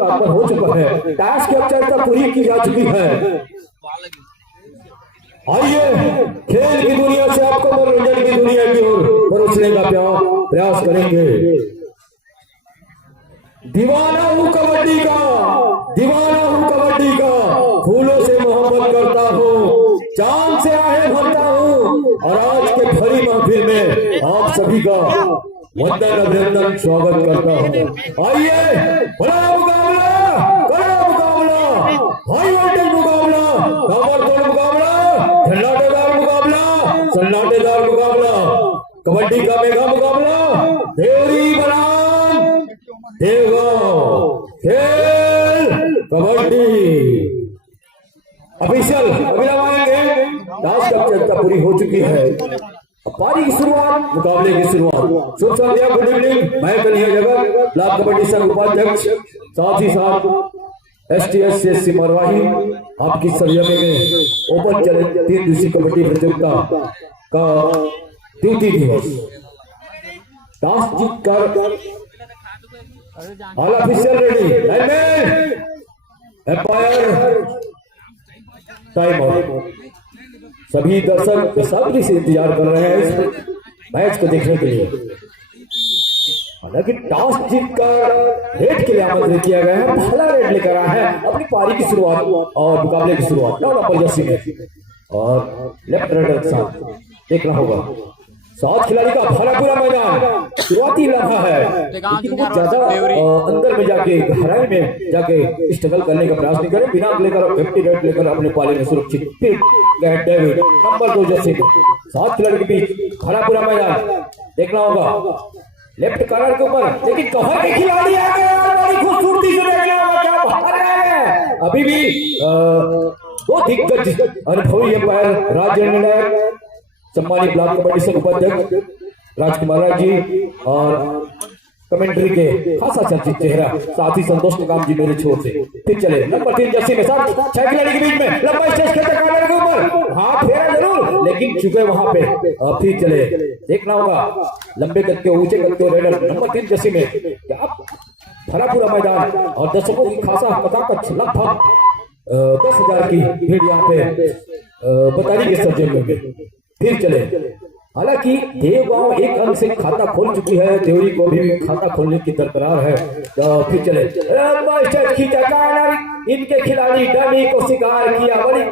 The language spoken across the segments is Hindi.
पर हो चुका है। टास्क की अब चर्चा पूरी की जा चुकी है। आइए खेल की दुनिया से आपको मनोरंजन की दुनिया की ओर परोसने का प्रयास करेंगे। दीवाना हूँ कबड्डी का, दीवाना हूँ कबड्डी का, फूलों से मोहब्बत करता हूँ, चांद से आहें भरता हूँ और आज के भरी महफिल में आप सभी का वंदन अभिनंदन स्वागत करता हूँ। आइए बड़ा मुकाबला, कड़ा मुकाबला, हाई वोल्टेज मुकाबला, ताबड़तोड़ मुकाबला, झल्लाटेदार मुकाबला, सन्नाटेदार मुकाबला, कबड्डी का मेगा मुकाबला, देवरी बनाम देवगांव खेल कबड्डी ऑफिशियल अगला आएंगे। टास्क अब चर्चा पूरी हो चुकी है। पारी की शुरुआत, मुकाबले की शुरुआत। शुभ संध्या, गुड इवनिंग। मैं कन्हैया जगत, ब्लॉक कबड्डी संघ उपाध्यक्ष, साथ ही साथ STS CSC मरवाही आपकी सरजमी में ओपन चैलेंज 3 दिवसीय कबड्डी प्रतियोगिता का द्वितीय दिवस। टॉस जीतकर all official ready, lineman, umpire, time out. सभी दर्शक बेसब्री से इंतजार कर रहे हैं इस मैच को देखने के लिए। हालांकि टॉस जीतकर रेड के लिए आमंत्रित किया गया है, पहला रेड लेकर आया है अपनी पारी की शुरुआत और मुकाबले की शुरुआत 9 नंबर जर्सी में और लेफ्ट राइडर के साथ देखना होगा। 7 खिलाड़ी का भरा पूरा मैदान, शुरुआती लम्हा है, लेकिन वो ज्यादा अंदर में जाके गहराई में जाके स्ट्रगल करने का प्रयास नहीं करें। बिना लेकर 50 रेड लेकर अपने पाले में सुरक्षित फिर डेविड नंबर 2 जैसे 7 खिलाड़ी के बीच भरा पूरा मैदान देखना होगा। लेफ्ट कॉर्नर के ऊपर लेकिन कहाँ के खिलाड़ी आ गए और बड़ी खूबसूरती से देखना होगा, क्या बाहर है। अभी भी 2 दिग्गज अनुभवी एम्पायर राजेंद्र नायक, सम्मानित ब्लॉक कबड्डी संघ उपाध्यक्ष राजकुमार राज जी और कमेंट्री के खासा चर्चित चेहरा साथ ही संतोष निकाम जी मेरे छोर से। फिर चले नंबर 3 जर्सी में 6 खिलाड़ी के बीच में लंबा स्टेज खेलते कॉर्नर के ऊपर हाथ फेरा जरूर लेकिन चुके वहां पे। फिर चले देखना होगा लंबे कद के ऊंचे कद के रेडर नंबर 3 जर्सी में क्या भरा पूरा मैदान और दर्शकों की खासा कताकत लगभग 10,000 की भीड़ यहाँ पे बतारी के सर्जन में। फिर चले हालांकि देवगांव एक अंक से खाता खोल चुकी है, देवरी को भी खाता खोलने की दरकरार है। तो फिर चले इनके खिलाड़ी डमी को शिकार किया बड़ी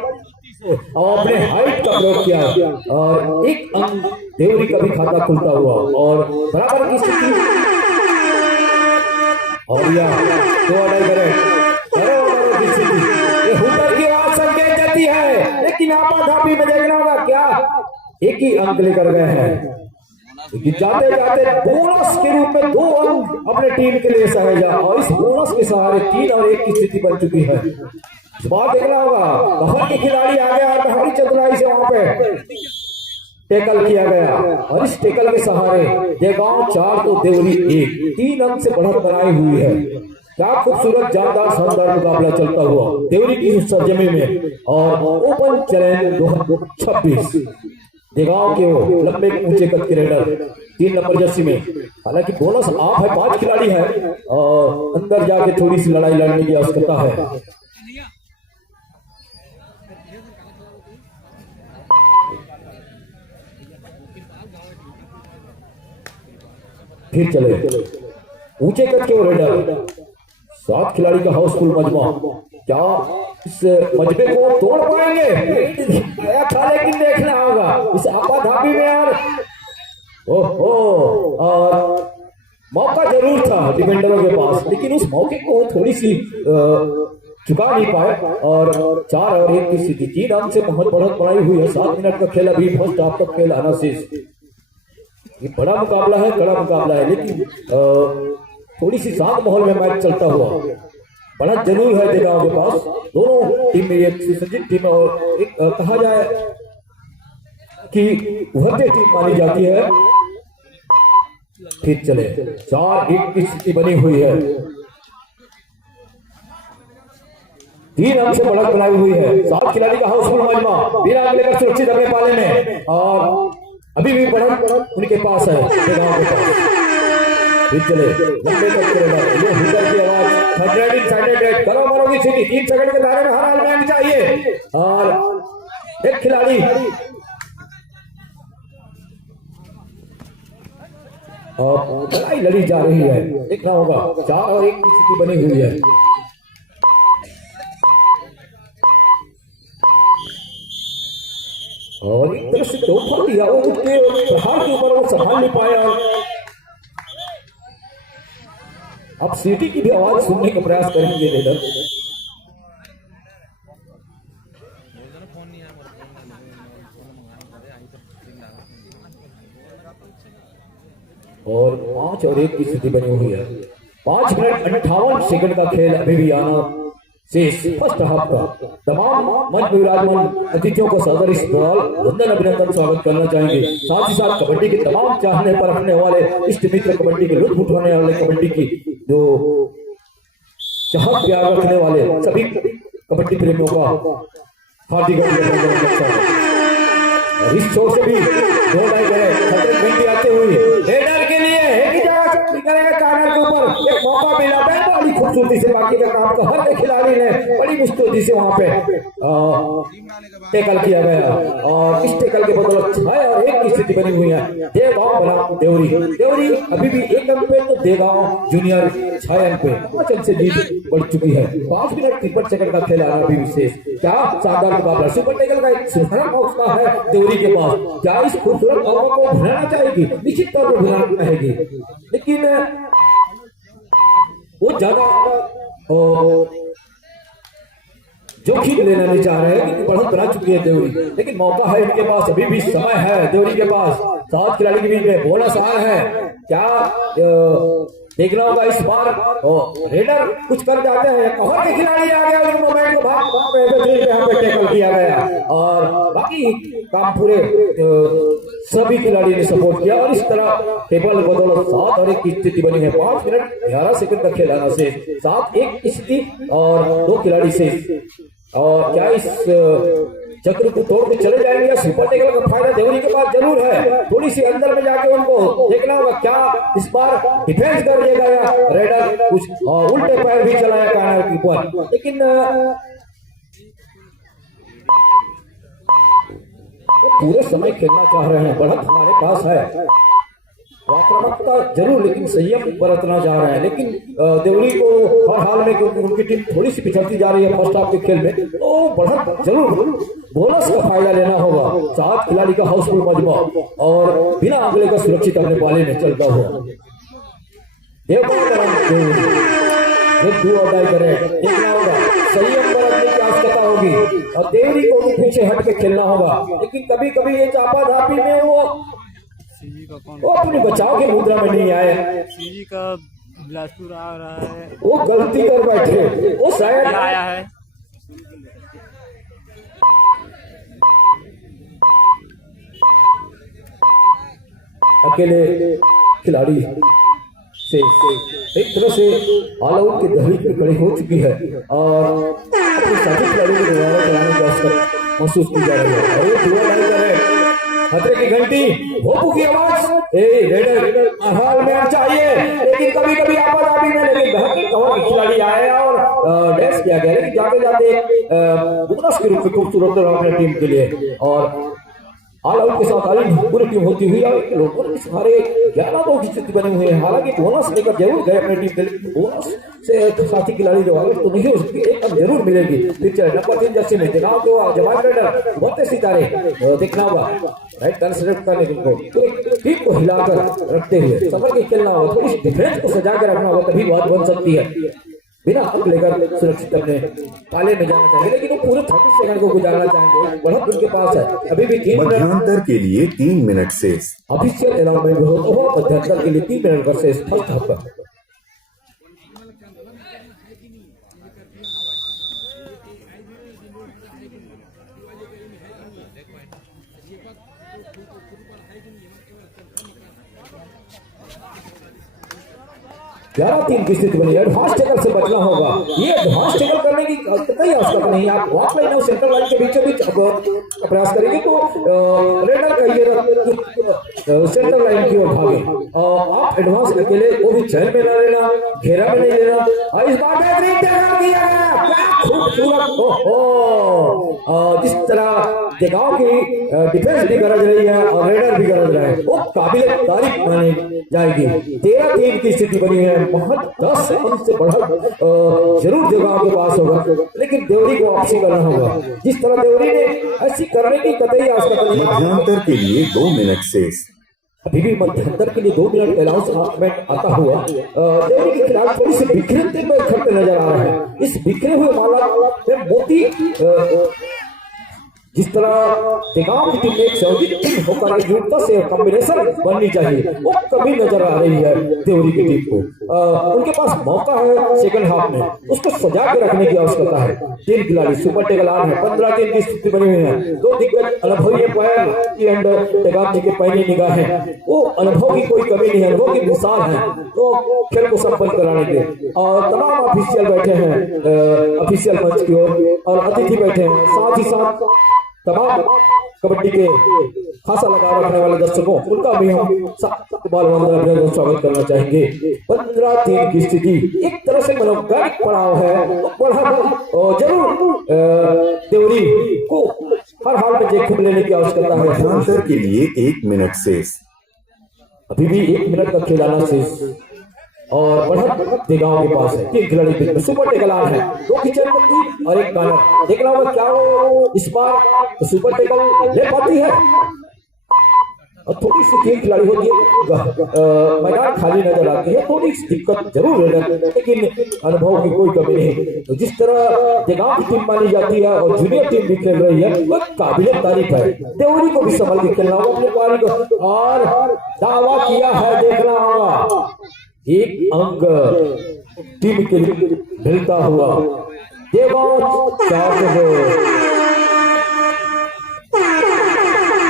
और अपने हाइट का प्रयोग किया और एक अंक देवरी का भी खाता खुलता हुआ और बराबर की स्थिति और यह 2 की स्थिति हुटर की आवाज संकेत देती है, लेकिन आपाधापी में देखना होगा क्या एक ही अंक लेकर गए हैं। जाते जाते बोनस के रूप में 2 अंक अपने टीम के लिए सहेजा और इस बोनस के सहारे 3 और 1 की स्थिति बन चुकी है। इस बार देखना होगा कहाँ के खिलाड़ी आ गया और हमारी चतुराई से वहां पे टेकल किया गया और इस टेकल के सहारे देवगांव 4 तो देवरी 1, 3 अंक से बढ़त बनाई हुई है। क्या खूबसूरत जानदार शानदार मुकाबला चलता हुआ देवरी की सरजमी में और ओपन चैलेंज 2026 देवगांव के वो लंबे ऊंचे कद के रेडर 3 नंबर जर्सी में। हालांकि बोनस आप है 5 खिलाड़ी है और अंदर जाके थोड़ी सी लड़ाई लड़ने की आवश्यकता है। फिर चले ऊंचे कद के वो रेडर 7 खिलाड़ी का हाउसफुल मजमा, क्या इस मजबे को तोड़ पाएंगे था, लेकिन देखना होगा इस आपाधापी में यार। ओहो और मौका जरूर था डिफेंडरों के पास, लेकिन उस मौके को थोड़ी सी चुका नहीं पाए और 4 और 1 की स्थिति 3 अंक से बहुत बढ़त बढ़ाई हुई है। 7 मिनट का खेल अभी फर्स्ट हाफ तक खेल आना शेष। ये बड़ा मुकाबला है, कड़ा मुकाबला है, लेकिन थोड़ी सी शांत माहौल में मैच चलता हुआ बड़ा जरूर है देवगांव के पास। दोनों टीम में एक सुसज्जित टीम और एक कहा जाए कि उभरती टीम मानी जाती है। फिर चले 4-1 की स्थिति बनी हुई है, 3 अंक से बढ़त बनाई हुई है। 7 खिलाड़ी का हाउसफुल मजमा बिना अंक लेकर सुरक्षित अपने पाले में और अभी भी बढ़त उनके पास है देवगांव के पास। फिर चले लंबे तक ये हुटर की आवाज थर्ड रेड साइडेड रेड करो मारो की सीटी 3 सेकंड के दायरे में हर हाल में चाहिए और एक खिलाड़ी और लड़ाई लड़ी जा रही है, देखना होगा 4 और 1 की स्थिति बनी हुई है। और एक तरफ से तोहफा दिया वो उसके प्रहार के ऊपर वो संभाल नहीं पाया। अब सीटी की भी आवाज सुनने का प्रयास करेंगे रेडर। और 5 और 1 की स्थिति बनी हुई है। 5 मिनट 58 सेकंड का खेल अभी भी आना शेष फर्स्ट हाफ का। तमाम मंच में विराजमान अतिथियों को सदर इस दौरान वंदन अभिनंदन स्वागत करना चाहेंगे। साथ ही साथ कबड्डी के तमाम चाहने पर रखने वाले इष्ट मित्र, कबड्डी के लुत्फ उठाने वाले, कबड्डी की जो चाहत प्यार रखने वाले सभी कबड्डी प्रेमियों का हार्दिक अभिनंदन। इस शो से भी 2-2 घंटे आते हुए रेडर के लिए करेगा कार्नर के ऊपर एक मौका मिला बड़ी खूबसूरती से। बाकी का काम तो हर खिलाड़ी ने बड़ी मुश्किल से वहां पे टेकल किया गया और इस टेकल के बदौलत 6 और 1 की स्थिति बनी हुई है। देवगांव बना देवरी अभी भी 1 अंक पे, तो देवगांव जूनियर 6 अंक पे 5 अंक से जीत बढ़ चुकी है। 5 मिनट 53 सेकंड का खेल आ रहा अभी विशेष। क्या शानदार मुकाबला, सुपर टेकल का एक सुनहरा मौका है देवरी के पास। क्या इस खूबसूरत मौका को भुलाना चाहेगी? निश्चित तौर पर भुलाना चाहेगी, लेकिन वो ज्यादा जोखिम लेना नहीं चाह रहे हैं, बढ़त बना चुकी है देवरी। लेकिन मौका है इनके पास, अभी भी समय है देवरी के पास। 7 खिलाड़ी के बीच में बोनस आ रहा है, क्या देखना होगा इस बार। रेडर कुछ कर जाते हैं, और के खिलाड़ी आ गया उस मोमेंट को भाग टैकल किया गया और बाकी काम पूरे सभी खिलाड़ी ने सपोर्ट किया और इस तरह टेबल बदौलत 7 और 1 की स्थिति बनी है। 5 मिनट 11 सेकंड का खेल आना से 7-1 की स्थिति और 2 खिलाड़ी से। और क्या इस चक्र को तोड़ के चले जाएंगे? सुपर टेकल का फायदा देवरी के पास जरूर है, थोड़ी सी अंदर में जाके उनको देखना होगा क्या इस बार डिफेंस कर दिया गया। रेडर कुछ उल्टे पैर भी चलाया कार्नर के ऊपर, लेकिन तो पूरे समय खेलना चाह रहे हैं, बढ़त हमारे पास है, आक्रामकता जरूर लेकिन संयम बरतना जा रहे हैं। लेकिन देवरी को हर हाल में क्योंकि उनकी टीम थोड़ी सी पिछड़ती जा रही है फर्स्ट हाफ के खेल में, तो बढ़त जरूर बोनस का फायदा लेना होगा। 7 खिलाड़ी का हाउसफुल मजबा और बिना अगले का सुरक्षित अपने पाले में चलता हुआ करे देखना होगा, संयम बरतने की आवश्यकता होगी और देवरी को भी पीछे हट के खेलना होगा। लेकिन कभी कभी ये चापाधापी में वो अपने बचाव के मुद्रा में नहीं आए, सीजी का बिलासपुर आ रहा है, वो गलती कर बैठे, वो शायद आया है। अकेले खिलाड़ी से एक तरह से ऑल आउट की दहलीज पे खड़ी हो चुकी है और अपने साथी खिलाड़ियों को दोबारा कराने की आवश्यकता महसूस की जा रही है। और ये दुआ नहीं कर रहे, खतरे की घंटी, भोपू की आवाज, रेडर हाल में चाहिए, लेकिन कभी कभी आपाधापी में लेकिन कवर के खिलाड़ी आए और डैश किया गया, लेकिन जाते जाते बोनस के रूप में खूबसूरत अपने टीम के लिए। और ऑल आउट के साथ आली पूरी टीम होती हुई लोगों ने सारे 11 की स्थिति बनी हुई है। हालांकि बोनस लेकर जरूर गए अपनी टीम के लिए, बोनस से साथी खिलाड़ी जो आगे तो नहीं हो सकती, एक कम जरूर मिलेगी। पिक्चर नंबर 3 जर्सी में देखा तो जवान रेडर बहुत सितारे देखना होगा, राइट कंसिडर करने को तो टीम को हिलाकर रखते हुए सफर के खेलना होगा, थोड़ी सी डिफरेंस को सजा कर रखना होगा, तभी बात बन सकती है। बिना हक लेकर सुरक्षित अपने पाले में जाना चाहिए, लेकिन वो पूरे 30 सेकंड को गुजारना चाहेंगे, बढ़त उनके पास है अभी भी 3 मध्यांतर के लिए 3 मिनट शेष। ऑफिशियल अनाउंसमेंट होता हुआ मध्यांतर के लिए 3 मिनट का शेष फर्स्ट हाफ का। 11-3 की स्थिति बनी है। एडवांस टैकल से बचना होगा। ये एडवांस टैकल करने की कतई आवश्यकता नहीं है। आप वॉक लाइन और सेंटर लाइन के बीचों बीच प्रयास करेंगे तो रेडर का ये सेंटर लाइन की ओर भागे और आप एडवांस अकेले वो भी चैन में न लेना, घेरा में नहीं लेना। और इस बार बेहतरीन टैकल किया गया, क्या खूबसूरत। ओहो, जिस तरह देगांव की डिफेंस भी गरज रही है और रेडर भी गरज रहा है, वो काबिल तारीफ मानी जाएगी। 13-3 की स्थिति बनी है। महज 10 अंक से बढ़त जरूर देगांव के पास होगा, लेकिन देवरी को वापसी करना होगा। जिस तरह देवरी ने ऐसी करने की कतई आवश्यकता नहीं। मध्यांतर के लिए 2 मिनट शेष। अभी भी मध्यांतर के लिए 2 मिनट अनाउंसमेंट आता हुआ देवरी के खिलाफ थोड़ी सी बिखरे में खड़े नजर आ रहे हैं। इस बिखरे हुए माला में मोती जिस तरह देगांव की टीम में एक संयोजित होकर एक युक्ता से कॉम्बिनेशन बननी चाहिए, वो कभी नजर आ रही है देवरी की टीम को। उनके पास मौका है सेकंड हाफ में, उसको सजा के रखने की आवश्यकता है। 3 खिलाड़ी सुपर टेकलान है। 15-3 की स्थिति बनी हुई है। 2 दिग्गज अनुभवी एंड देगांव जी के पहले निगाहें, वो अनुभव की कोई कमी नहीं है, अनुभव की मिसाल है। तो खेल को संपन्न कराने के और तमाम ऑफिशियल बैठे हैं ऑफिशियल मंच की ओर और अतिथि बैठे हैं। साथ ही साथ तमाम कबड्डी के खासा लगाव रखने वाले दर्शकों, उनका भी हम अभिनंदन स्वागत करना चाहेंगे। 15-3 की स्थिति एक तरह से मनोवैज्ञानिक पड़ाव है। और जरूर देवरी को हर हाल में जोखिम लेने की आवश्यकता है। मध्यांतर के लिए 1 मिनट शेष। अभी भी 1 मिनट का खेलाना शेष और बढ़त देगांव के पास है। 3 खिलाड़ी बीच में सुपर टेकलान है। 2 की चेनपत्ती और 1 गानर। देखना होगा क्या वो इस बार सुपर टेकल ले पाती है। और थोड़ी सी 3 खिलाड़ी होती है, मैदान खाली नजर आती है, थोड़ी सी दिक्कत जरूर है, लेकिन अनुभव की कोई कमी नहीं। तो जिस तरह देगांव की टीम मानी जाती है और जूनियर टीम भी खेल रही है, वो काबिल तारीफ है। देवरी को भी संभल के खेलना होगा अपने पारी को और दावा किया है। देखना होगा 1 अंक टीम के लिए मिलता हुआ। देगांव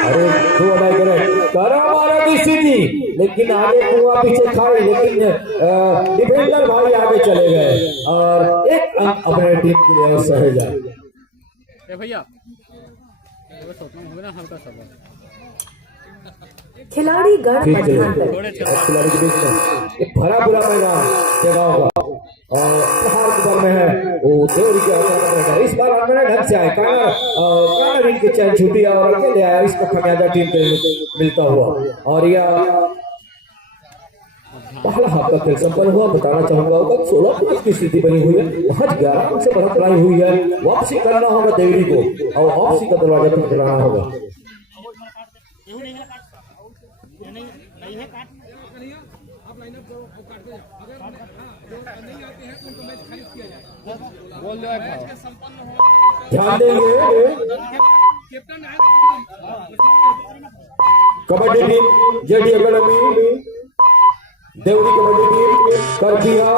अरे 2 अदाई करा मारा की स्थिति, लेकिन आगे कुआं पीछे खाई, लेकिन डिफेंडर भाई आगे चले गए और 1 अंक अपने टीम के लिए सहेजा। भैया हल्का सा खिलाड़ी गण मध्यांतर। खिलाड़ी के बीच में एक भरा पूरा मैदान देगांव का और प्रहार में है वो देवरी के आगे। इस बार मैंने ढंग से आए काना रिंग की चैन छूटी और अकेले आया। इसका खमियाजा टीम के मिलता हुआ और यह पहला हाफ का खेल संपन्न हुआ। बताना चाहूंगा 16 की स्थिति बनी हुई है। महज 11 अंक से बढ़त लाई हुई है। वापसी करना होगा देवरी को और वापसी का दरवाजा खटखटाना होगा। ध्यान देंगे kabaddi team JD academy, Deori kabaddi team, Karajia,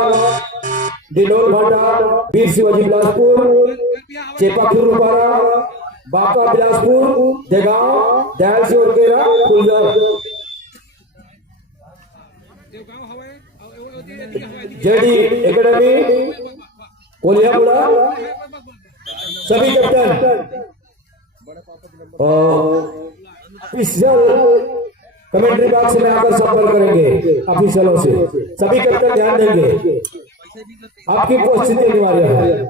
Dilol Bhata, Veer Shivaji Bilaspur, चेपाखुर रुपारा, बाका बिलासपुर, देगांव, दयाल सिंह केरा, फुलदर। जेडी एकेडमी कोलियापुरा, सभी कैप्टन ऑफिशियल कमेंट्री बॉक्स में आकर संपर्क करेंगे। ऑफिशियलों से सभी कैप्टन ध्यान देंगे, आपकी उपस्थिति अनिवार्य है।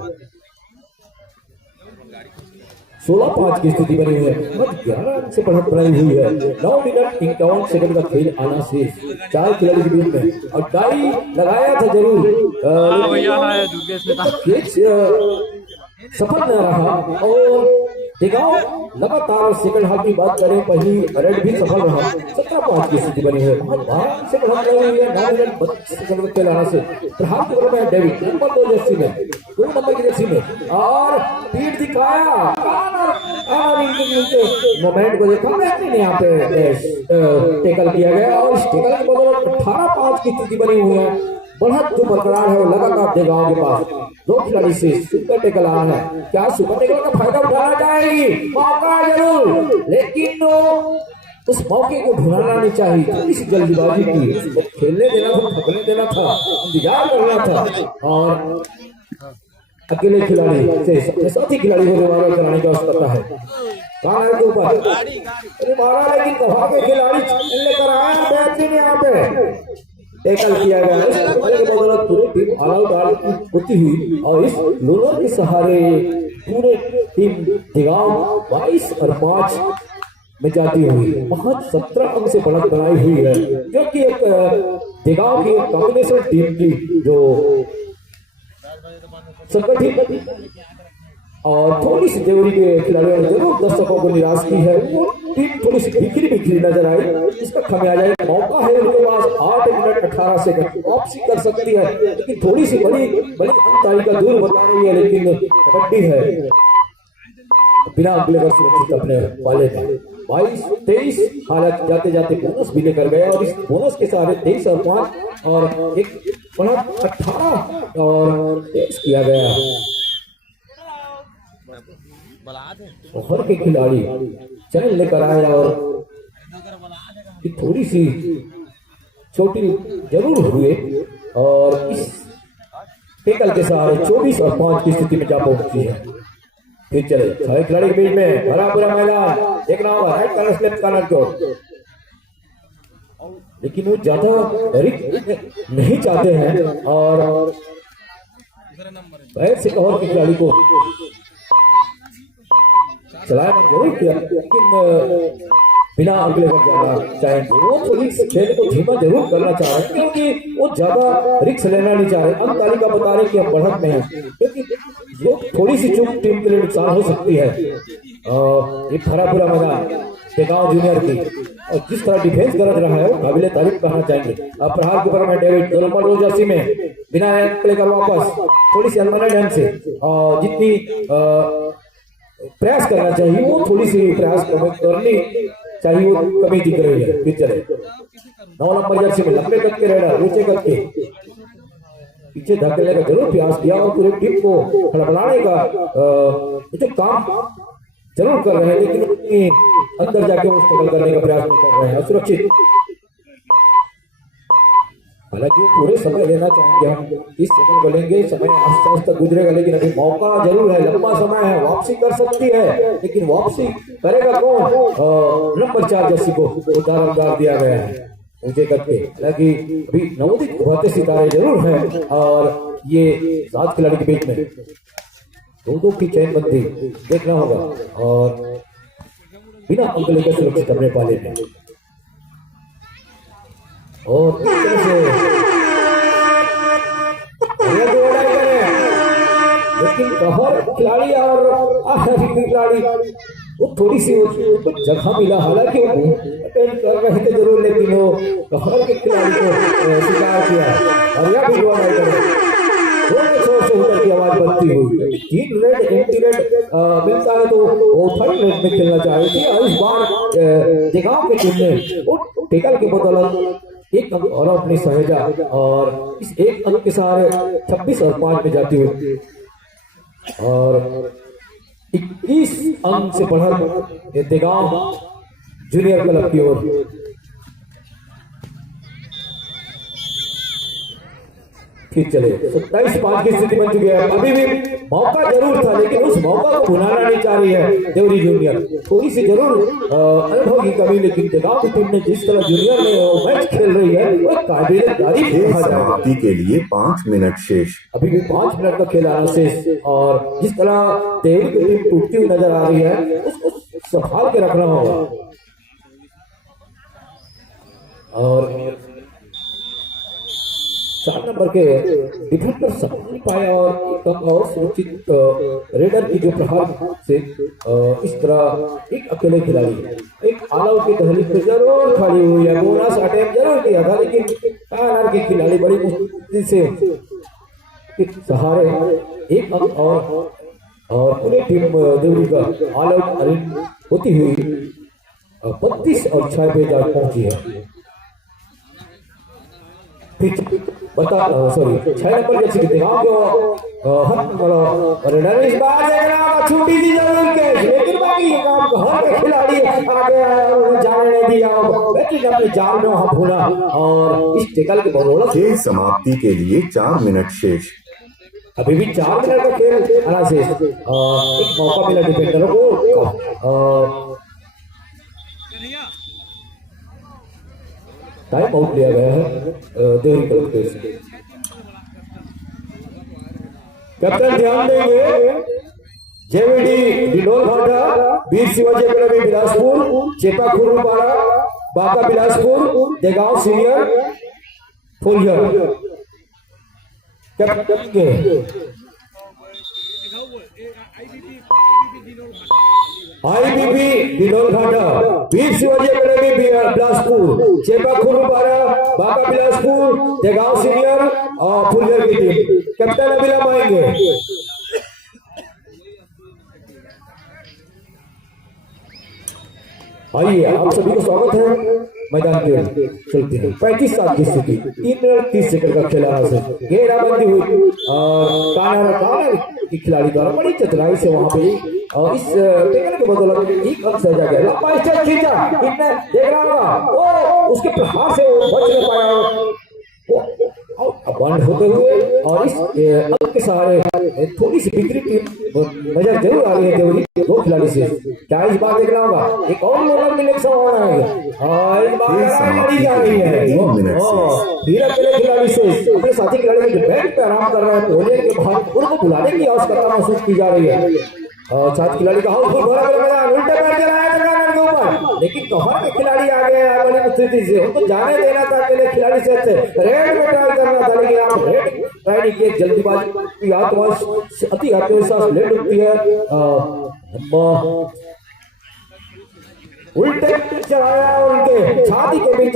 16-5 की स्थिति बनी हुई है। 11 से बढ़त बनाई हुई है। 9 मिनट 51 सेकंड का खेल आना शेष। 4 खिलाड़ी के बीच में और डाई लगाया था जरूर, सफल न रहा। और देगांव लगातार सेकंड हाफ की बात करें, पहली रेड भी सफल रहा। 17-5 की स्थिति बनी हुई है। बहुत 12 से बढ़त रही हुई है। 9 मिनट 32 सेकंड में खेल आना से प्रहार के बगल में डेविड नंबर 2 जर्सी में, 2 नंबर की जर्सी में और पीठ दिखाया मोमेंट को देखा बेहतरीन यहाँ पे टेकल किया गया और इस टेकल के बदौलत 18-5 की स्थिति बनी हुई है। बढ़त जो बरकरार है वो लगातार देगांव के पास। 2 खिलाड़ी से सुपर टेकल आ है। क्या सुपर टेकल का फायदा उठाना चाहेगी? मौका जरूर, लेकिन उस मौके को भुलाना नहीं चाहिए, थोड़ी सी जल्दबाजी की, उसको खेलने देना था, थकने देना था, इंतजार करना था। और अकेले खिलाड़ी से अपने साथी खिलाड़ी को रिवाइवल कराने का आवश्यकता है। कहाँ है के ऊपर अरे मारा, लेकिन कहा के खिलाड़ी लेकर आया बेहतरीन यहाँ पे टैकल किया गया। इस हमले के बदौलत पूरी टीम ऑल आउट होती हुई और इस लोलर के सहारे पूरे टीम दिगाव 22 और 5 में जाती हुई महज 17 अंक से बढ़त बनाई हुई है, जो कि एक दिगाव की एक कॉम्बिनेशन टीम की जो संगठित और थोड़ी सी देवरी के खिलाड़ियों ने जरूर दर्शकों को निराश की है। वो टीम थोड़ी सी बिखरी नजर आई, इसका खमियाजा मौका है उनके पास 8 मिनट 18 सेकंड वापसी कर सकती है, लेकिन थोड़ी सी बड़ी तारीख दूर बता रही है, लेकिन कबड्डी है बिना अगले का सुरक्षित अपने वाले में 22-23 हालत जाते जाते बोनस भी लेकर गए और इस बोनस के सहारे 23 और 5 और एक 18 और 23 किया गया। शहर के खिलाड़ी चैनल लेकर आए और थोड़ी सी छोटी जरूर हुए और इस टेकल के सहारे 24 और 5 की स्थिति में जा पहुंची है। फिर चले 6 खिलाड़ी के बीच में हरा पूरा मैदान देखना होगा, राइट कॉर्नर लेफ्ट कॉर्नर को, लेकिन वो ज्यादा रिस्क नहीं चाहते हैं और पैर से कवर के खिलाड़ी को चलाया जरूर किया, लेकिन बिना अगले पर जाना चाहेंगे। वो थोड़ी से खेल को धीमा जरूर करना चाह रहे हैं, क्योंकि वो ज्यादा रिस्क लेना नहीं चाह रहे। अंक तालिका बता रहे कि हम बढ़त में हैं, क्योंकि वो थोड़ी सी चूक टीम के लिए नुकसान हो सकती है। ये भरा पूरा मैदान टेकाव जूनियर की और जिस तरह डिफेंस गरज रहा है वो काबिले तारीफ कहना चाहेंगे। प्रहार के ऊपर में डेविड 2 नंबर रोज जर्सी में बिना प्ले कर वापस थोड़ी सी अलमाना ढंग से और जितनी प्रयास करना चाहिए वो थोड़ी सी प्रयास करनी चाहिए, वो कमी दिख रही है। फिर चले 9 नंबर जर्सी में लंबे कद के रेडर ऊंचे कद के पीछे धकेलने का जरूर प्रयास किया और पूरी टीम को हड़बड़ाने का जो काम जरूर कर रहे हैं, लेकिन अंदर जाके वो स्ट्रगल करने का प्रयास नहीं कर रहे हैं सुरक्षित। हालांकि पूरे समय लेना चाहेंगे, हम 30 सेकंड को लेंगे, समय आस्ते आस्ते गुजरेगा, लेकिन अभी मौका जरूर है, लंबा समय है, वापसी कर सकती है, लेकिन वापसी करेगा कौन? नंबर 4 जर्सी को उतार दिया गया है ऊंचे करके। हालांकि अभी नवोदित उभरते सितारे जरूर हैं और ये 7 खिलाड़ी के बीच में 2-2 की चैनबंदी देखना होगा और बिना अंक लेकर सुरक्षित अपने पाले में और इस तरह से लेकिन कवर खिलाड़ी और खिलाड़ी वो थोड़ी सी जगह मिला, हालांकि वो अटेंड कर रहे थे जरूर, लेकिन वो कवर के खिलाड़ी को स्वीकार किया और यह भी छोर से उतर की आवाज बनती हुई 3 रेड एंटी रेड मिलता है तो वो 3rd रेड में खेलना चाह रही थी। और इस बार दिगाव के टीम ने वो टेकल के बदौलत 1 अंक और अपनी सहेजा और इस 1 अंक के सहारे 26 और 5 में जाती हुई और 21 अंक से बढ़कर दिगाव जूनियर क्लब की ओर फिर चले 27-5 की स्थिति बन चुकी है। अभी भी मौका जरूर था, लेकिन उस मौका को भुलाना नहीं चाह रही है देवरी जूनियर, थोड़ी सी जरूर अनुभव की कमी, लेकिन दिगाव की टीम ने जिस तरह जूनियर में मैच खेल रही है वो काबिल तारीफ कहा जाएगा। के लिए 5 मिनट शेष, अभी भी 5 मिनट का खेल आना शेष और जिस तरह देवरी की टीम टूटती हुई नजर आ रही है उसको संभाल के रखना होगा और 4 नंबर के डिफेंडर संभाल नहीं पाया और कम और सुरक्षित रेडर की जो प्रहार से इस तरह एक अकेले खिलाड़ी एक ऑल आउट की दहलीज पे जरूर खड़ी हुई है, बोनस अटैक जरूर किया था, लेकिन आर के खिलाड़ी बड़ी मुश्किल से सहारे 1 अंक और पूरी टीम देवरी का ऑल आउट होती हुई 32 और 6 पे जा पहुंची है। बता सॉरी 6 नंबर जर्सी के दिमाग जो हट करो और इस बार देखना छुट्टी दी जरूर के लेकिन बाकी ये काम हर एक खिलाड़ी आगे आया जाने नहीं दिया बैटिंग अपने जाल में हाथ भूला और इस टेकल के बदौलत खेल समाप्ति के लिए 4 मिनट शेष। अभी भी 4 मिनट का खेल आना से एक मौका मिला डिफेंडरों को टाइम आउट लिया गया है देवरी कलेक्टर से। कैप्टन ध्यान देंगे जेवीडी डिडोल भाटा वीर शिवाजी अकेडमी बिलासपुर चेपा खुरुपाड़ा बाका बिलासपुर देगांव सीनियर फुलझर कैप्टन के आईबीबी डिडोल भाटा वीर शिवाजी अकेडमी बिलासपुर चेपा खुरुपाड़ा बाका बिलासपुर देगांव सीनियर और फुलझर की टीम कैप्टन अभिलाम आएंगे। आइए आप सभी को स्वागत है मैदान के चलते हैं 35-7 की स्थिति 3 मिनट 30 सेकंड का खेला से घेराबंदी हुई और कानर की खिलाड़ी द्वारा बड़ी चतुराई से वहां पे और इस टेकन के बदौलत एक अंक सजा गया लंबा स्टेज खींचा इतने देख रहा होगा वो उसके प्रहार से वो बच नहीं पाया वो बंद होते हुए और इस अंक के सहारे थोड़ी सी बिगड़ी टीम नजर जरूर आ रही है देवरी 2 खिलाड़ी से। क्या इस बार देखना होगा एक और लोलर मिलने की संभावना है और इस बार लड़ी जा रही है फिर अकेले खिलाड़ी से अपने साथी खिलाड़ी जो बैट पे आराम कर रहे हैं होने के बाद उनको बुलाने की आवश्यकता महसूस की जा रही है और साथ खिलाड़ी का हाउस भरा मैदान उल्टे पैर चलाया टकाने के ऊपर लेकिन कहां के खिलाड़ी आ गए हैं बड़ी स्थिति से उनको जाने देना था अकेले खिलाड़ी से अच्छे रेड में ट्राई करना था लेकिन आप रेड ट्राई नहीं किए जल्दीबाजी अति आत्मविश्वास ले डूबती है उल्टे चलाया और उनके छाती के बीच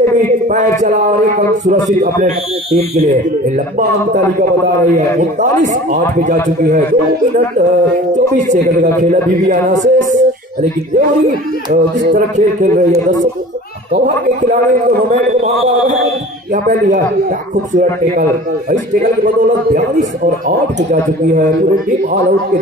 पैर चला और एक अंक सुरक्षित अपने टीम के लिए लंबा अंक तालिका बता रही है 39-8 पे जा चुकी है 2 मिनट 24 सेकंड का खेल अभी भी आना शेष लेकिन देवरी जिस तरह खेल रही है दर्शक कौहर के खिलाड़ी के मोमेंट को भागा यहाँ पे लिया क्या खूबसूरत टेकल इस टेकल की बदौलत 42 और 8 पे जा चुकी है पूरी टीम ऑल आउट के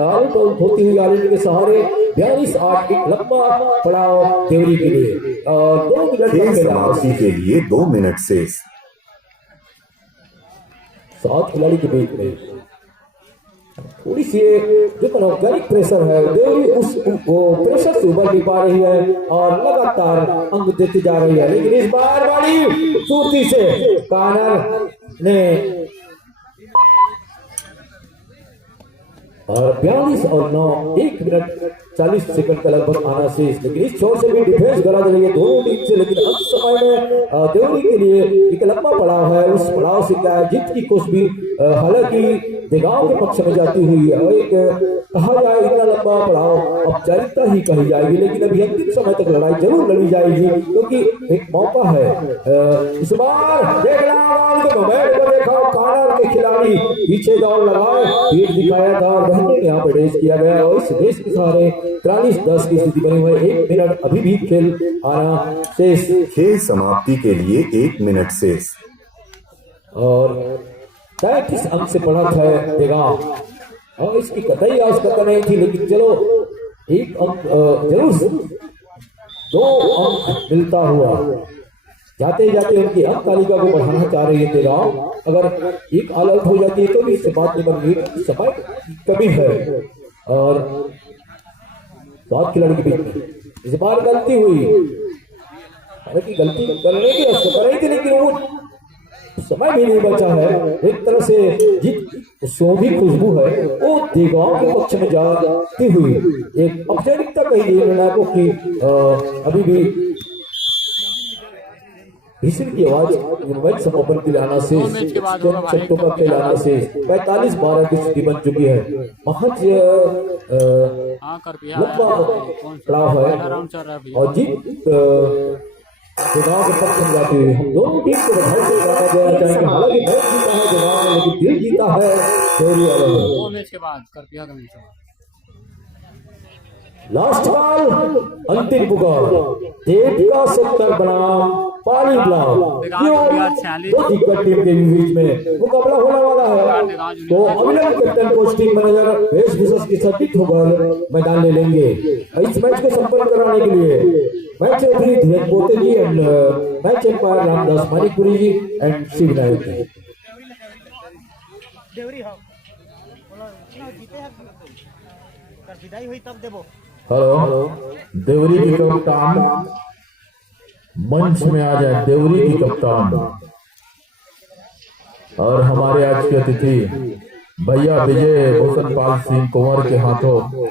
आउट होती हुई आलिंग के सहारे 42-8 एक लंबा पड़ाव देवरी के लिए और 2 मिनट समाप्ति के लिए 2 मिनट शेष। 7 खिलाड़ी के बीच में थोड़ी सी जो मनोवैज्ञानिक प्रेशर है देवरी उस वो प्रेशर से उबर नहीं पा रही है और लगातार अंक देती जा रही है लेकिन इस बार बड़ी खूबसूरती से कानर ने और 42 और 9 1 मिनट 40 सेकंड का लगभग आना शेष लेकिन इस छोर से भी डिफेंस करा दे रही है दोनों टीम से लेकिन अंत समय में देवरी के लिए एक लंबा पड़ाव है उस पड़ाव से क्या जीत की कोशिश भी हालांकि देगांव के पक्ष में जाती हुई है और एक कहा जाए इतना लंबा पड़ाव औपचारिकता ही कही जाएगी लेकिन अभी अंतिम समय तक लड़ाई जरूर लड़ी जाएगी क्योंकि एक मौका है इस बार देखा कानर के खिलाड़ी पीछे दौड़ लगाए पीठ दिखाया था और बेहतरीन यहाँ पे रेस किया गया और इस रेस के सहारे 43-10 की स्थिति बनी हुई 1 मिनट अभी भी खेल आना शेष। खेल समाप्ति के लिए 1 मिनट शेष और 33 अंक से बढ़ा था देगांव और इसकी कतई आवश्यकता नहीं थी लेकिन चलो एक अंक जरूर 2 अंक मिलता हुआ जाते जाते उनकी अंक तालिका को बढ़ाना चाह रही है देगांव अगर एक ऑल आउट हो जाती है तो भी इससे बात नहीं बन रही समय कमी है और 7 खिलाड़ी के बीच में इस बार गलती हुई हालांकि गलती करने की आवश्यकता नहीं थी लेकिन वो समय भी नहीं बचा है एक तरह से जीत सोभी खुशबू है वो देगांव के पक्ष में जाती हुई एक औपचारिकता कही गई निर्णायकों की अभी भी भीषण की आवाज मैच समापन के लिए आना से छत्तों का खेल आना से 45-12 की स्थिति बन चुकी है महज लंबा पड़ाव है और जीत देगांव के पक्ष में जाती हुई हम दोनों टीम को बधाई से गाना देना चाहेंगे हालांकि मैच जीता है देगांव ने लेकिन दिल जीता है देवरी वालों ने। 2 मैच के बाद कर पिया का लास्ट बॉल, अंतिम पुकार, देव का 70 बनाम पाली ब्लॉक। दो दिग्गज टीम के बीच में मुकाबला होने वाला है। तो अभिनव कैप्टन कोच टीम मैनेजर वेशभूषा के सज्जित होकर मैदान ले लेंगे। इस मैच को संपन्न कराने के लिए match referee Dheeraj Pote ji and match umpire Ramdas Manikpuri ji and Shiv Nayak ji. Hello, Deori की कप्तान मंच में आ जाए। देवरी की कप्तान और हमारे आज के अतिथि भैया विजय भूषण पाल सिंह कुंवर के हाथों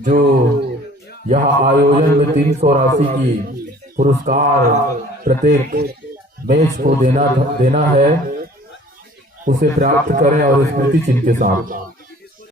जो यहाँ आयोजन में 300 राशि की पुरस्कार प्रत्येक मैच को देना है, उसे प्राप्त करें और स्मृति चिन्ह के साथ